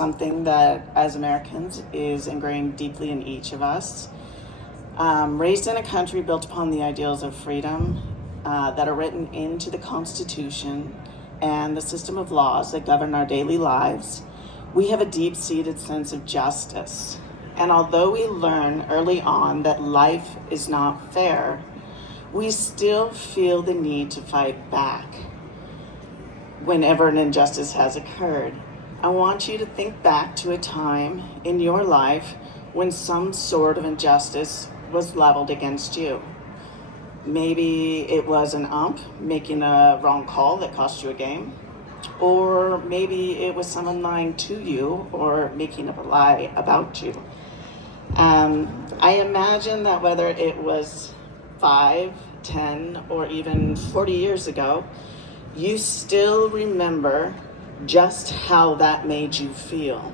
something that, as Americans, is ingrained deeply in each of us. Raised in a country built upon the ideals of freedom that are written into the Constitution and the system of laws that govern our daily lives, we have a deep-seated sense of justice. And although we learn early on that life is not fair, we still feel the need to fight back whenever an injustice has occurred. I want you to think back to a time in your life when some sort of injustice was leveled against you. Maybe it was an ump making a wrong call that cost you a game, or maybe it was someone lying to you or making up a lie about you. I imagine that whether it was 5, 10, or even 40 years ago, you still remember just how that made you feel.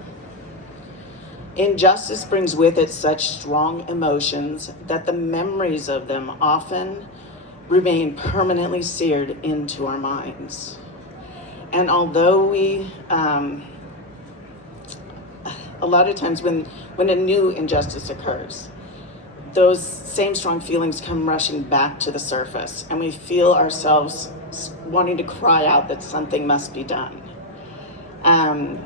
Injustice brings with it such strong emotions that the memories of them often remain permanently seared into our minds. And although we, a lot of times when a new injustice occurs, those same strong feelings come rushing back to the surface, and we feel ourselves wanting to cry out that something must be done. And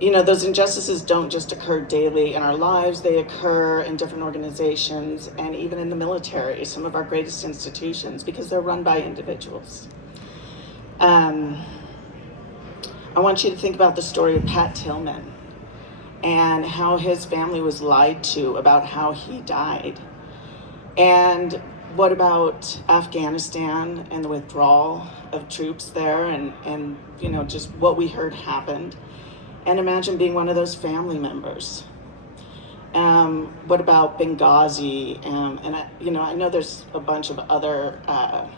you know, those injustices don't just occur daily in our lives, they occur in different organizations and even in the military, some of our greatest institutions, because they're run by individuals. I want you to think about the story of Pat Tillman and how his family was lied to about how he died. And what about Afghanistan and the withdrawal of troops there and you know, just what we heard happened? And imagine being one of those family members. What about Benghazi? I know there's a bunch of other, I'm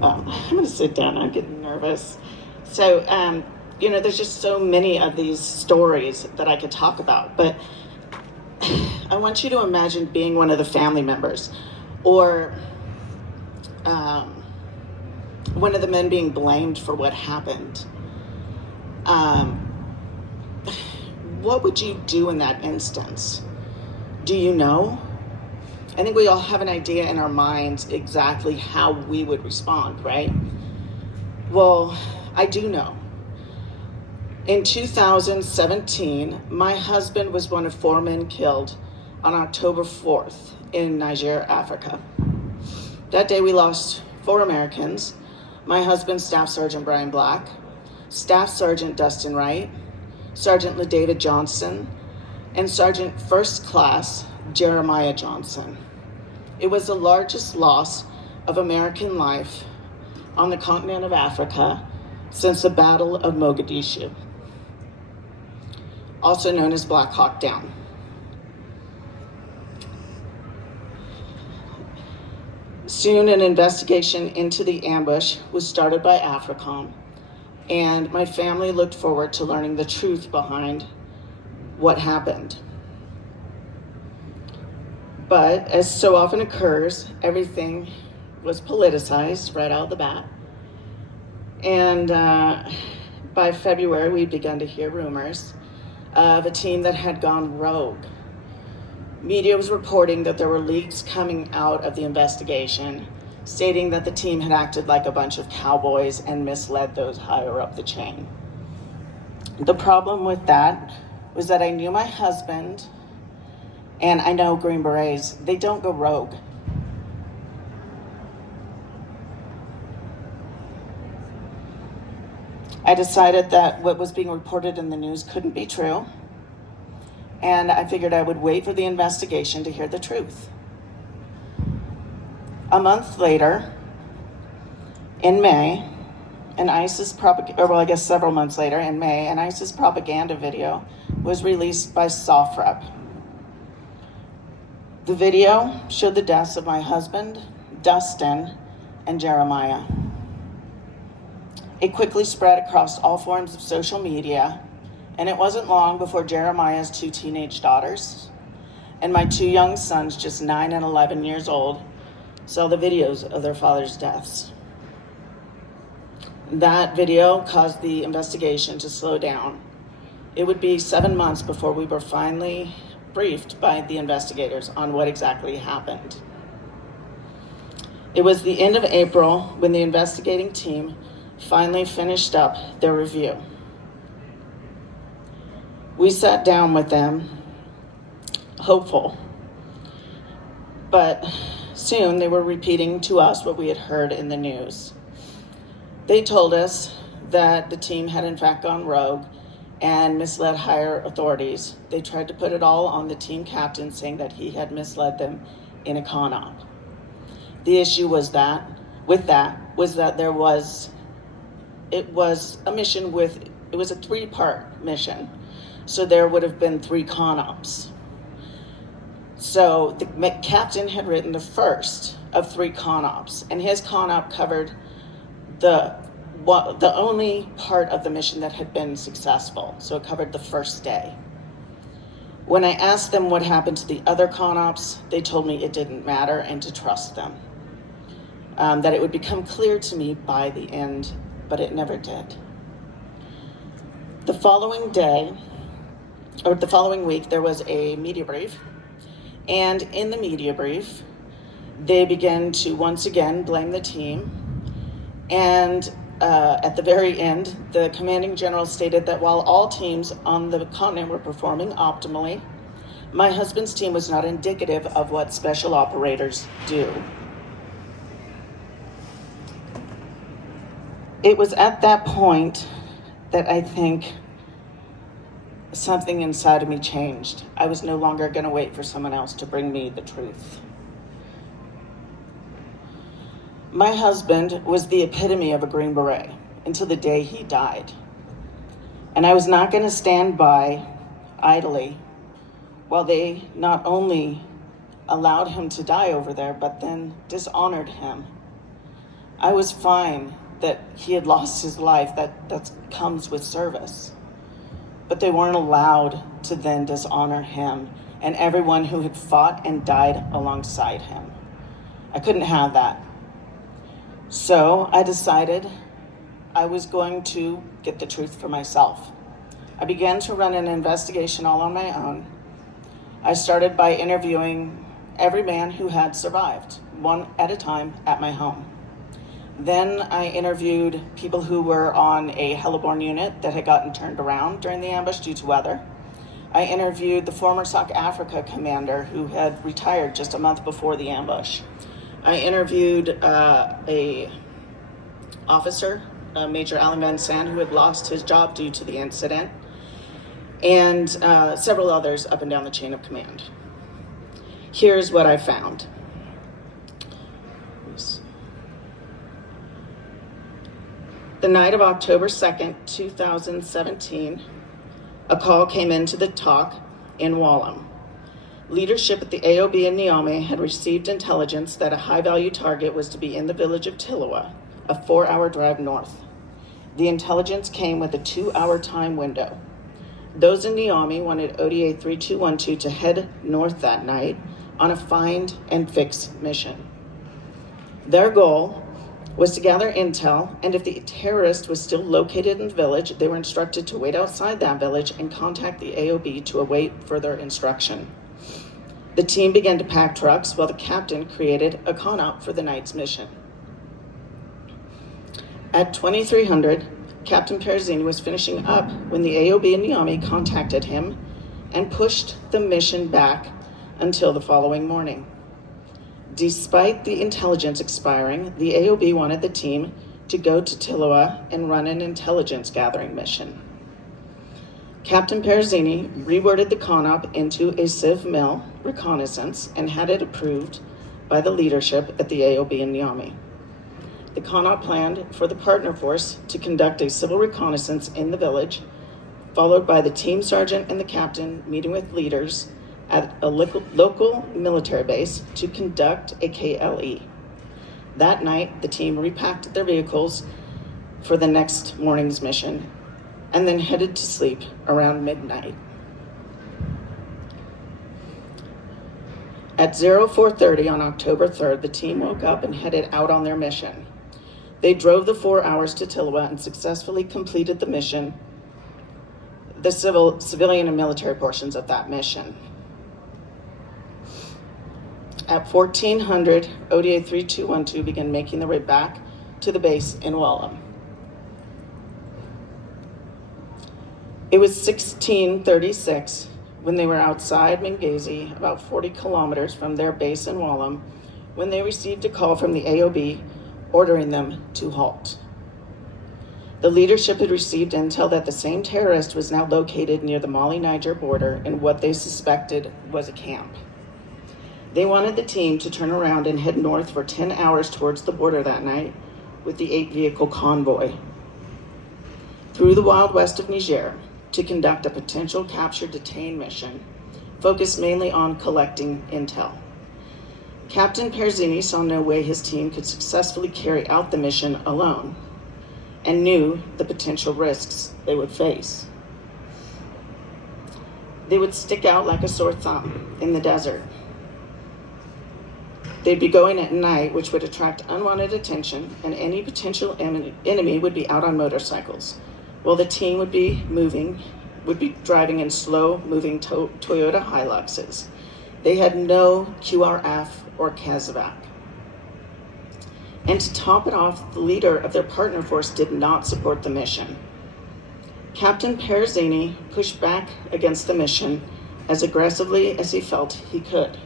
gonna sit down, I'm getting nervous. So, there's just so many of these stories that I could talk about, but I want you to imagine being one of the family members, or one of the men being blamed for what happened. What would you do in that instance? Do you know? I think we all have an idea in our minds exactly how we would respond, right? Well, I do know. In 2017, my husband was one of 4 men killed on October 4th in Niger, Africa. That day we lost 4 Americans, my husband, Staff Sergeant Brian Black, Staff Sergeant Dustin Wright, Sergeant LaDavid Johnson, and Sergeant First Class Jeremiah Johnson. It was the largest loss of American life on the continent of Africa since the Battle of Mogadishu, also known as Black Hawk Down. Soon an investigation into the ambush was started by AFRICOM, and my family looked forward to learning the truth behind what happened. But as so often occurs, everything was politicized right out of the bat. And by February, we'd begun to hear rumors of a team that had gone rogue. Media was reporting that there were leaks coming out of the investigation stating that the team had acted like a bunch of cowboys and misled those higher up the chain. The problem with that was that I knew my husband, and I know Green Berets, they don't go rogue. I decided that what was being reported in the news couldn't be true, and I figured I would wait for the investigation to hear the truth. A month later, in May, several months later, in May, an ISIS propaganda video was released by SOFREP. The video showed the deaths of my husband, Dustin, and Jeremiah. It quickly spread across all forms of social media, and it wasn't long before Jeremiah's 2 teenage daughters and my 2 young sons, just 9 and 11 years old, saw the videos of their father's deaths. That video caused the investigation to slow down. It would be 7 months before we were finally briefed by the investigators on what exactly happened. It was the end of April when the investigating team finally finished up their review. We sat down with them, hopeful, but soon they were repeating to us what we had heard in the news. They told us that the team had in fact gone rogue and misled higher authorities. They tried to put it all on the team captain, saying that he had misled them in a con-op. The issue was that it was a mission it was a 3-part mission. So there would have been 3 con-ops. So the captain had written the first of 3 con-ops, and his con-op covered the only part of the mission that had been successful. So it covered the first day. When I asked them what happened to the other con-ops, they told me it didn't matter and to trust them. That it would become clear to me by the end, but it never did. The following week, there was a media brief. And in the media brief, they began to once again blame the team. And at the very end, the commanding general stated that while all teams on the continent were performing optimally, my husband's team was not indicative of what special operators do. It was at that point that I think something inside of me changed. I was no longer going to wait for someone else to bring me the truth. My husband was the epitome of a Green Beret until the day he died. And I was not going to stand by idly while they not only allowed him to die over there, but then dishonored him. I was fine that he had lost his life. That comes with service. But they weren't allowed to then dishonor him and everyone who had fought and died alongside him. I couldn't have that. So I decided I was going to get the truth for myself. I began to run an investigation all on my own. I started by interviewing every man who had survived, one at a time at my home. Then I interviewed people who were on a heliborne unit that had gotten turned around during the ambush due to weather. I interviewed the former South Africa commander who had retired just a month before the ambush. I interviewed a officer, Major Alan Van Sand, who had lost his job due to the incident, and several others up and down the chain of command. Here's what I found. The night of October 2nd, 2017, a call came into the TOC in Wallam. Leadership at the AOB in Niamey had received intelligence that a high-value target was to be in the village of Tillowa, a 4-hour drive north. The intelligence came with a 2-hour time window. Those in Niamey wanted ODA 3212 to head north that night on a find and fix mission. Their goal was to gather intel, and if the terrorist was still located in the village, they were instructed to wait outside that village and contact the AOB to await further instruction. The team began to pack trucks while the captain created a con-op for the night's mission. At 2300, Captain Perzini was finishing up when the AOB in Niamey contacted him and pushed the mission back until the following morning. Despite the intelligence expiring, the AOB wanted the team to go to Tillowa and run an intelligence gathering mission. Captain Perzini reworded the con-op into a Civ Mil reconnaissance and had it approved by the leadership at the AOB in Niamey. The con-op planned for the partner force to conduct a civil reconnaissance in the village, followed by the team sergeant and the captain meeting with leaders at a local military base to conduct a KLE. That night, the team repacked their vehicles for the next morning's mission and then headed to sleep around midnight. At 04:30 on October 3rd, the team woke up and headed out on their mission. They drove the 4 hours to Tilwa and successfully completed the mission, the civilian and military portions of that mission. At 1400, ODA 3212 began making their way back to the base in Wallam. It was 1636 when they were outside Benghazi, about 40 kilometers from their base in Wallam, when they received a call from the AOB ordering them to halt. The leadership had received intel that the same terrorist was now located near the Mali-Niger border in what they suspected was a camp. They wanted the team to turn around and head north for 10 hours towards the border that night with the 8-vehicle convoy through the wild west of Niger to conduct a potential capture-detain mission focused mainly on collecting intel. Captain Perzini saw no way his team could successfully carry out the mission alone and knew the potential risks they would face. They would stick out like a sore thumb in the desert. They'd be going at night, which would attract unwanted attention, and any potential enemy would be out on motorcycles, while the team would be driving in slow-moving Toyota Hiluxes. They had no QRF or CASEVAC. And to top it off, the leader of their partner force did not support the mission. Captain Perzini pushed back against the mission as aggressively as he felt he could.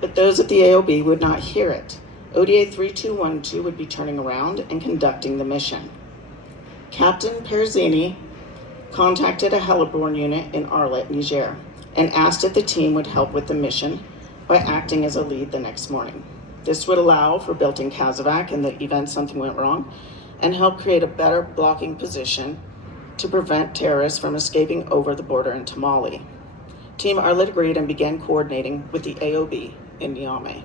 But those at the AOB would not hear it. ODA 3212 would be turning around and conducting the mission. Captain Perzini contacted a heliborne unit in Arlit, Niger, and asked if the team would help with the mission by acting as a lead the next morning. This would allow for built-in CASEVAC in the event something went wrong and help create a better blocking position to prevent terrorists from escaping over the border into Mali. Team Arlit agreed and began coordinating with the AOB in Niamey.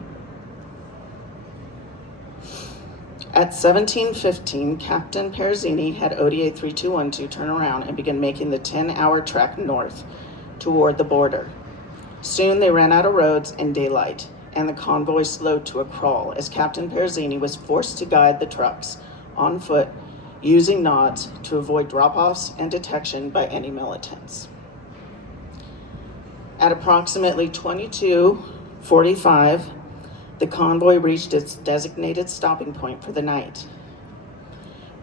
At 17:15, Captain Perzini had ODA 3212 turn around and begin making the 10-hour trek north toward the border. Soon they ran out of roads and daylight, and the convoy slowed to a crawl as Captain Perzini was forced to guide the trucks on foot using nods to avoid drop-offs and detection by any militants. At approximately 22:45, the convoy reached its designated stopping point for the night.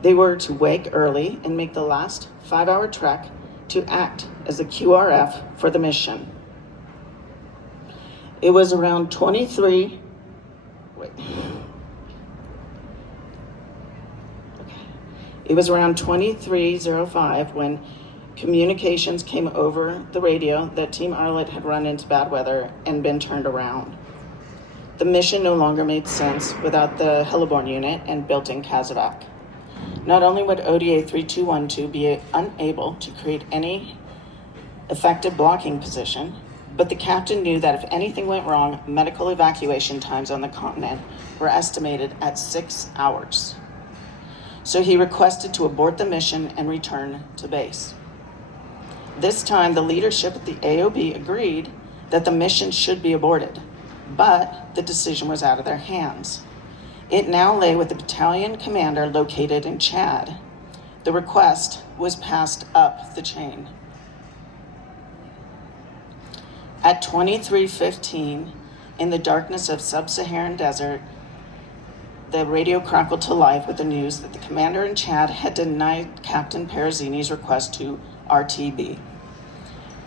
They were to wake early and make the last 5-hour trek to act as a QRF for the mission. It was around 23:05 when communications came over the radio that Team Arlit had run into bad weather and been turned around. The mission no longer made sense without the heliborne unit and built-in CASEVAC. Not only would ODA 3212 be unable to create any effective blocking position, but the captain knew that if anything went wrong, medical evacuation times on the continent were estimated at 6 hours. So he requested to abort the mission and return to base. This time, the leadership at the AOB agreed that the mission should be aborted, but the decision was out of their hands. It now lay with the battalion commander located in Chad. The request was passed up the chain. At 23:15, in the darkness of sub-Saharan desert, the radio crackled to life with the news that the commander in Chad had denied Captain Perzini's request to RTB.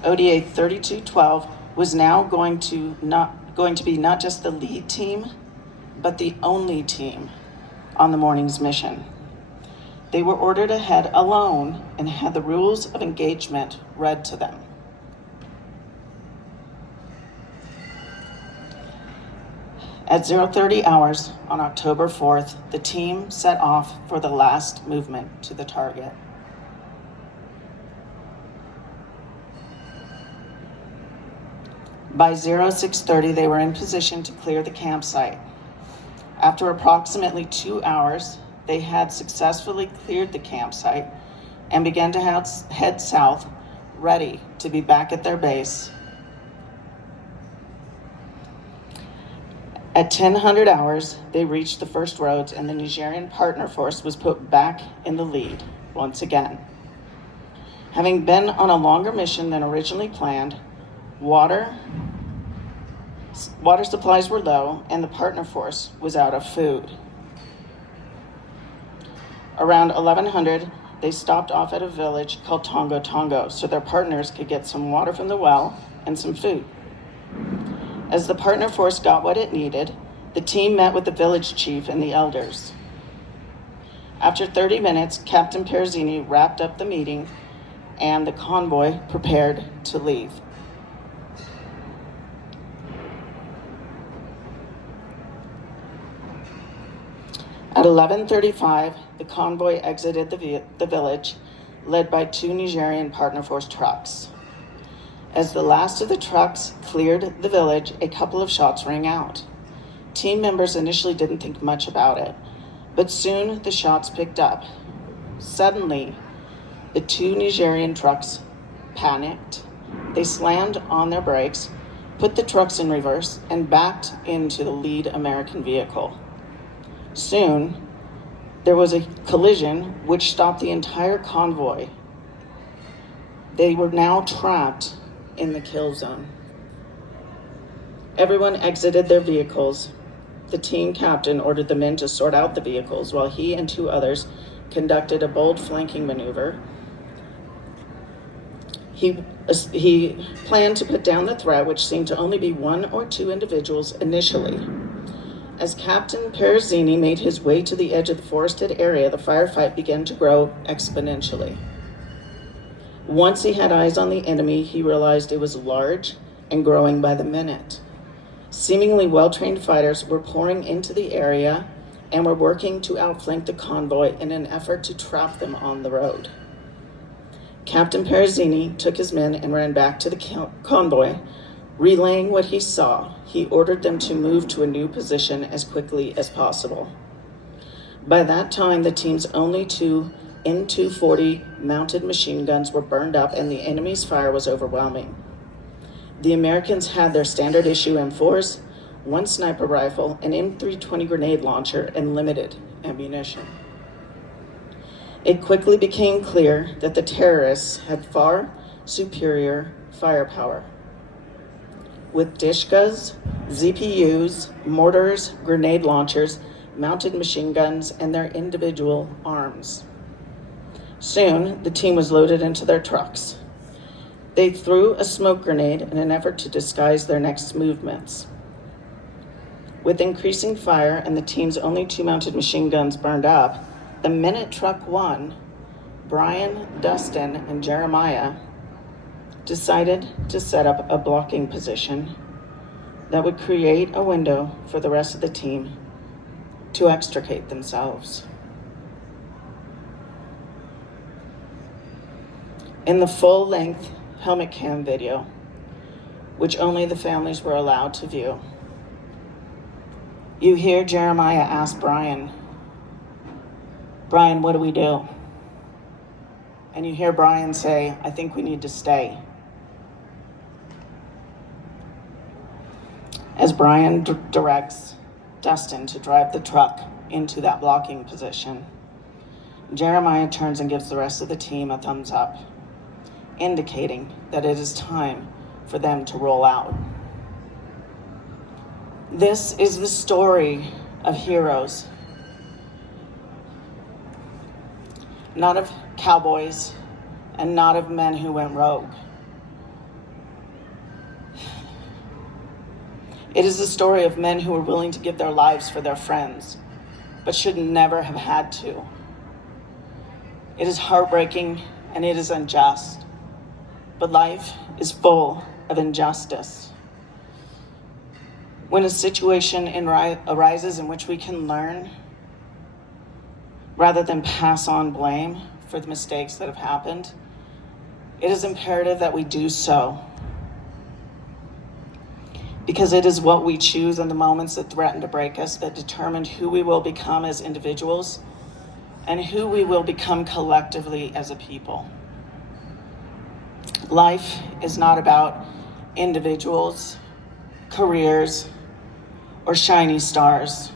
ODA 3212 was now going to be not just the lead team, but the only team on the morning's mission. They were ordered ahead alone and had the rules of engagement read to them. At 0:30 hours on October 4th, the team set off for the last movement to the target. By 06:30, they were in position to clear the campsite. After approximately 2 hours, they had successfully cleared the campsite and began to head south, ready to be back at their base. At 1000 hours, they reached the first roads, and the Nigerian partner force was put back in the lead once again. Having been on a longer mission than originally planned, water supplies were low, and the partner force was out of food. Around 1100, they stopped off at a village called Tongo Tongo so their partners could get some water from the well and some food. As the partner force got what it needed, the team met with the village chief and the elders. After 30 minutes, Captain Perezzini wrapped up the meeting and the convoy prepared to leave. At 11:35, the convoy exited the village, led by 2 Nigerian partner force trucks. As the last of the trucks cleared the village, a couple of shots rang out. Team members initially didn't think much about it, but soon the shots picked up. Suddenly, the 2 Nigerian trucks panicked. They slammed on their brakes, put the trucks in reverse, and backed into the lead American vehicle. Soon, there was a collision which stopped the entire convoy. They were now trapped in the kill zone. Everyone exited their vehicles. The team captain ordered the men to sort out the vehicles while he and 2 others conducted a bold flanking maneuver. He planned to put down the threat, which seemed to only be 1 or 2 individuals initially. As Captain Perezzini made his way to the edge of the forested area, the firefight began to grow exponentially. Once he had eyes on the enemy, he realized it was large and growing by the minute. Seemingly well-trained fighters were pouring into the area and were working to outflank the convoy in an effort to trap them on the road. Captain Perezzini took his men and ran back to the convoy. Relaying what he saw, he ordered them to move to a new position as quickly as possible. By that time, the team's only 2 M240 mounted machine guns were burned up and the enemy's fire was overwhelming. The Americans had their standard issue M4s, 1 sniper rifle, an M320 grenade launcher, and limited ammunition. It quickly became clear that the terrorists had far superior firepower. With Dishkas, ZPUs, mortars, grenade launchers, mounted machine guns, and their individual arms. Soon, the team was loaded into their trucks. They threw a smoke grenade in an effort to disguise their next movements. With increasing fire and the team's only 2 mounted machine guns burned up, the men at Truck 1, Brian, Dustin, and Jeremiah, decided to set up a blocking position that would create a window for the rest of the team to extricate themselves. In the full-length helmet cam video, which only the families were allowed to view, you hear Jeremiah ask Brian, "Brian, what do we do?" And you hear Brian say, "I think we need to stay." As Brian directs Dustin to drive the truck into that blocking position, Jeremiah turns and gives the rest of the team a thumbs up, indicating that it is time for them to roll out. This is the story of heroes, not of cowboys and not of men who went rogue. It is the story of men who were willing to give their lives for their friends, but should never have had to. It is heartbreaking and it is unjust, but life is full of injustice. When a situation arises in which we can learn, rather than pass on blame for the mistakes that have happened, it is imperative that we do so. Because it is what we choose in the moments that threaten to break us that determine who we will become as individuals and who we will become collectively as a people. Life is not about individuals, careers, or shiny stars.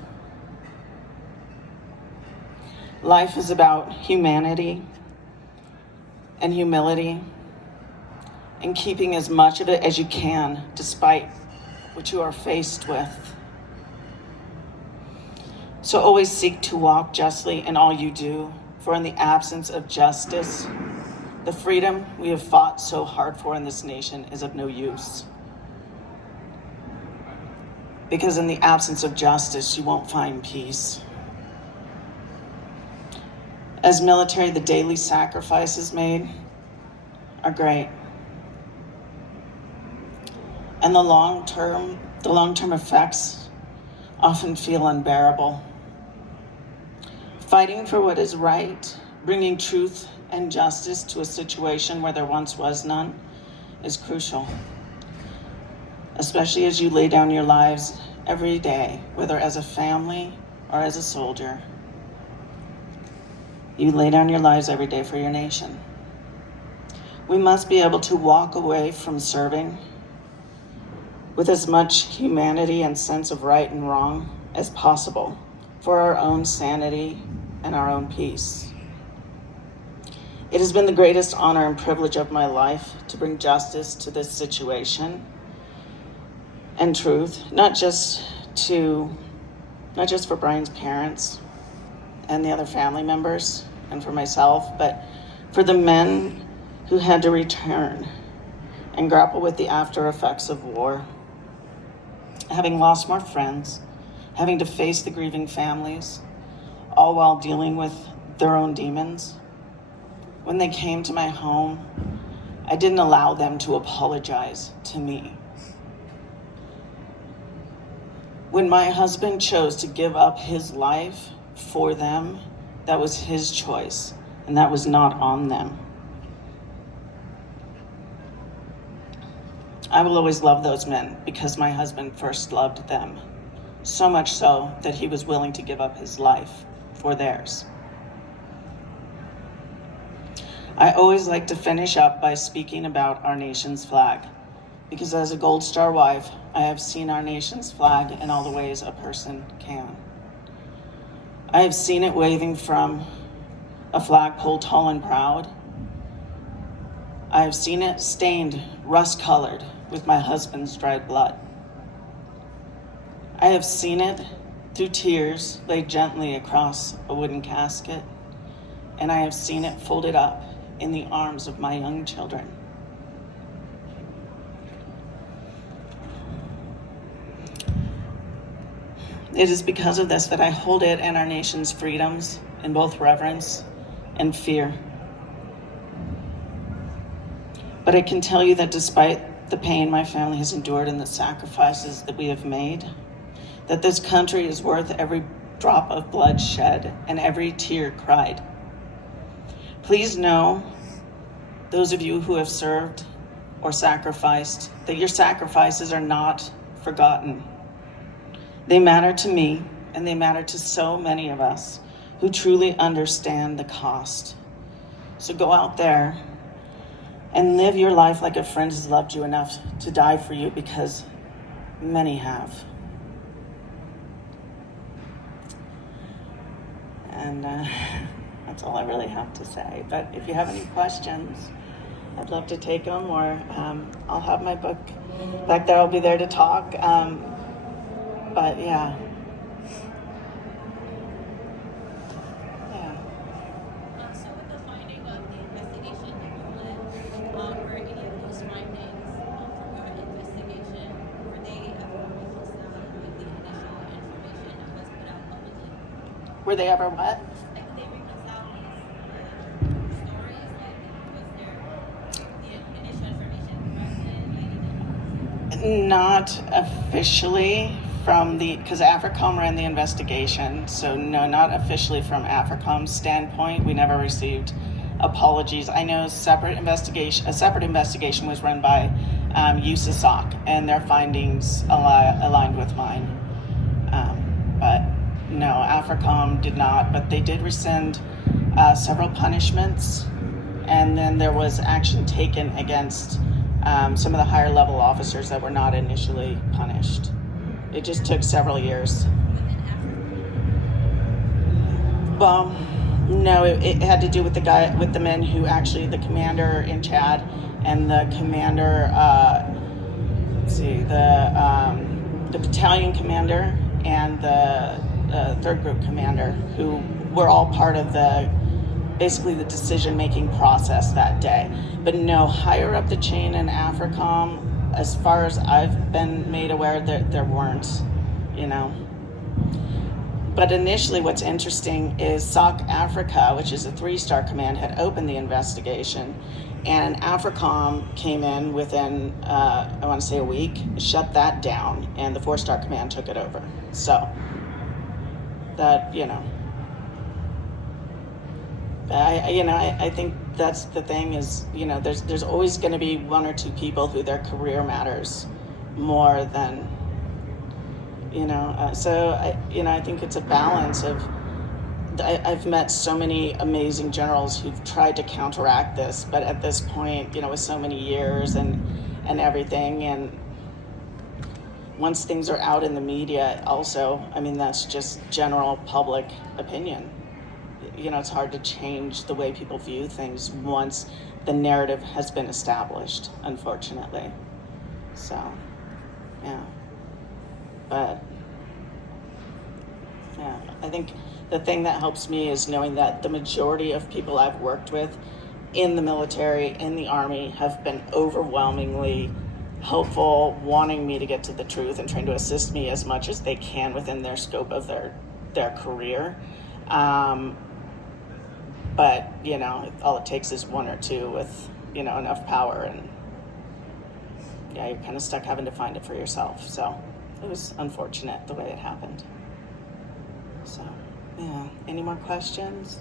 Life is about humanity and humility and keeping as much of it as you can despite what you are faced with. So always seek to walk justly in all you do, for in the absence of justice, the freedom we have fought so hard for in this nation is of no use. Because in the absence of justice, you won't find peace. As military, the daily sacrifices made are great. And the long-term effects often feel unbearable. Fighting for what is right, bringing truth and justice to a situation where there once was none, is crucial. Especially as you lay down your lives every day, whether as a family or as a soldier. You lay down your lives every day for your nation. We must be able to walk away from serving with as much humanity and sense of right and wrong as possible for our own sanity and our own peace. It has been the greatest honor and privilege of my life to bring justice to this situation and truth, not just for Brian's parents and the other family members and for myself, but for the men who had to return and grapple with the after effects of war. Having lost more friends, having to face the grieving families, all while dealing with their own demons. When they came to my home, I didn't allow them to apologize to me. When my husband chose to give up his life for them, that was his choice, and that was not on them. I will always love those men because my husband first loved them, so much so that he was willing to give up his life for theirs. I always like to finish up by speaking about our nation's flag, because as a Gold Star wife, I have seen our nation's flag in all the ways a person can. I have seen it waving from a flagpole tall and proud. I have seen it stained rust-colored with my husband's dried blood. I have seen it through tears laid gently across a wooden casket, and I have seen it folded up in the arms of my young children. It is because of this that I hold it and our nation's freedoms in both reverence and fear. But I can tell you that despite the pain my family has endured and the sacrifices that we have made, that this country is worth every drop of blood shed and every tear cried. Please know, those of you who have served or sacrificed, that your sacrifices are not forgotten. They matter to me, and they matter to so many of us who truly understand the cost. So go out there and live your life like a friend has loved you enough to die for you, because many have. And that's all I really have to say. But if you have any questions, I'd love to take them, or I'll have my book back there. I'll be there to talk. But yeah. So with the finding of the investigation that you led, were any of those findings from your investigation, were they ever reconciled with the initial information that was put out publicly? Were they ever what? Like, did they reconcile these stories? Like, was there the initial information corrected? Not officially from because AFRICOM ran the investigation, so no, not officially from AFRICOM's standpoint. We never received apologies. I know a separate investigation was run by USASOC, and their findings aligned with mine. But no, AFRICOM did not, but they did rescind several punishments, and then there was action taken against some of the higher level officers that were not initially punished. It just took several years. within Africa? Well, no, it had to do with the men who actually, the commander in Chad and the commander, the battalion commander and the third group commander, who were all part of basically the decision-making process that day. But no, higher up the chain in AFRICOM, as far as I've been made aware, there weren't, you know. But initially, what's interesting is SOC Africa, which is a 3-star command, had opened the investigation, and AFRICOM came in within, I want to say a week, shut that down, and the 4-star command took it over. So, that, you know, I think that's the thing is, you know, there's always going to be one or two people who their career matters more than, you know, so I think it's a balance of, I've met so many amazing generals who've tried to counteract this, but at this point, you know, with so many years and everything, and once things are out in the media also, I mean, that's just general public opinion. You know, it's hard to change the way people view things once the narrative has been established, unfortunately. So, yeah. But, yeah, I think the thing that helps me is knowing that the majority of people I've worked with in the military, in the Army, have been overwhelmingly helpful, wanting me to get to the truth and trying to assist me as much as they can within their scope of their career. But, you know, all it takes is one or two with, you know, enough power, and yeah, you're kind of stuck having to find it for yourself. So it was unfortunate the way it happened. So, yeah. Any more questions?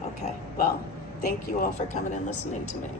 Okay. Well, thank you all for coming and listening to me.